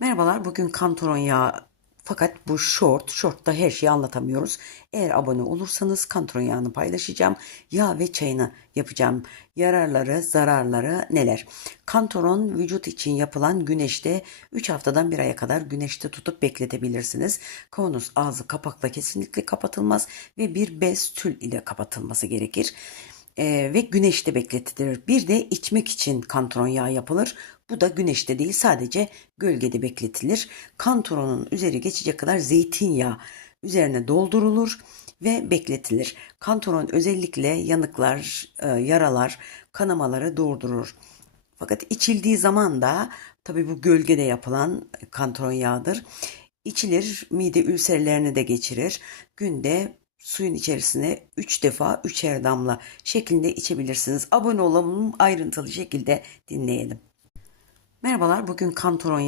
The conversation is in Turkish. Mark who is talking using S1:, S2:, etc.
S1: Merhabalar, bugün kantaron yağı fakat bu short, shortta her şeyi anlatamıyoruz. Eğer abone olursanız kantaron yağını paylaşacağım. Yağ ve çayını yapacağım. Yararları, zararları neler? Kantaron vücut için yapılan güneşte 3 haftadan 1 aya kadar güneşte tutup bekletebilirsiniz. Kavanoz ağzı kapakla kesinlikle kapatılmaz ve bir bez tül ile kapatılması gerekir. Ee, ve güneşte bekletilir. Bir de içmek için kantaron yağı yapılır. Bu da güneşte değil sadece gölgede bekletilir. Kantaronun üzeri geçecek kadar zeytinyağı üzerine doldurulur ve bekletilir. Kantaron özellikle yanıklar, e, yaralar, kanamaları durdurur. Fakat içildiği zaman da tabii bu gölgede yapılan kantaron yağıdır. İçilir, mide ülserlerini de geçirir. Günde suyun içerisine 3 defa 3'er damla şeklinde içebilirsiniz. Abone olalım ayrıntılı şekilde dinleyelim. Merhabalar, bugün kantaron